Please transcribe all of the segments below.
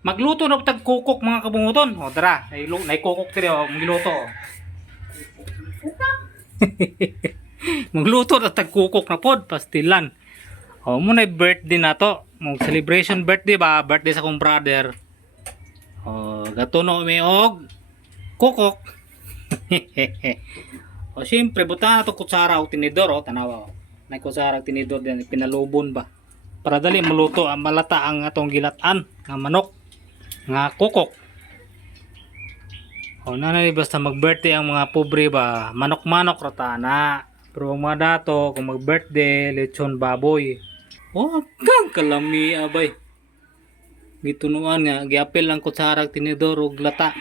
Magluto na tag kukok mga kabunguton. O tara, naikukok tiri o magluto. Magluto na tag kukok na pod pastilan. O mo na birthday na to. Mong celebration birthday ba? Birthday sa kong brother. O gatuno mi og kukok. O syempre buta na to kutsara o tinidor o tanawa o. Nay kutsara o tinidor din pinalubon ba. Para dali maluto ang malata ang atong gilatan nga manok nga kukok. O nanay basta mag-birthday ang mga pobre ba, manok-manok rata na. Pero ang mga dato kung mag-birthday, lechon baboy. O kang kalami abay. Gitunuan nga, giapil lang kutsara og tinidor og lata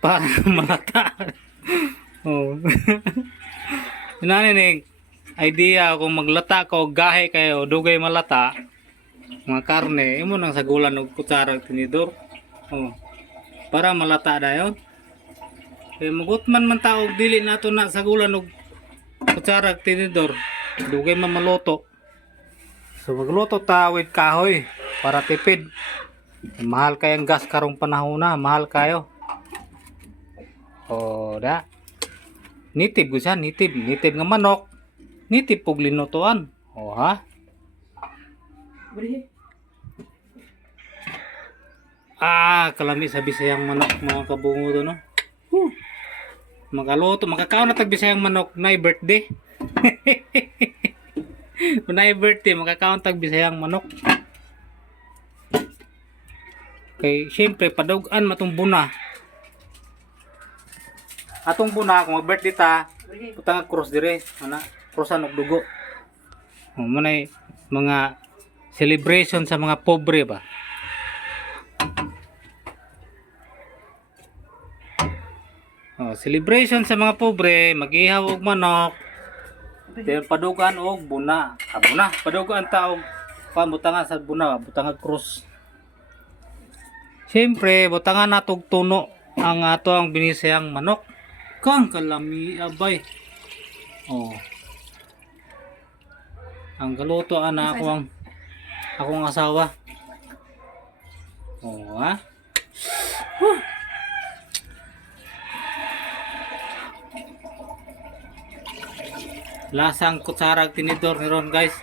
para malata. Oh. Inani ni idea kung maglata ka og gahe kayo dugay malata mga karne imo nang sagulan og kutsara og tinidor. Oh. Para malata dayon. Kaya magutman man ta og dili nato na sagulan og kutsara og tinidor dugay man maluto. So magluto ta with kahoy para tipid. Mahal kayang gas karong panahon na, mahal kayo. O da. Nitib gusa, nitib nga manok. Nitib pug linutuan. O ha? Kalami sa Bisayang manok mga kabunguto no. Magaluto, makakaon na tag Bisayang manok na birthday. Na birthday, makakaon tag Bisayang manok. Kay syempre padugan matong buna. Atong buna kung mag-birthday ta, putang cross dire, ana, crossan og dugo. Manay mga celebration sa mga pobre ba. Celebration sa mga pobre, mag-ihaw og manok. Then padugan og buna. Buna, padugan ta og pamutangan sa buna, butang cross. Siyempre, butangan natog tuno ang ato ang binisayang manok. Kang kalami abay. Oh. Ang galuto ana akong asawa. Oh, ha? Lasang kutsara tinidor ni ron, guys.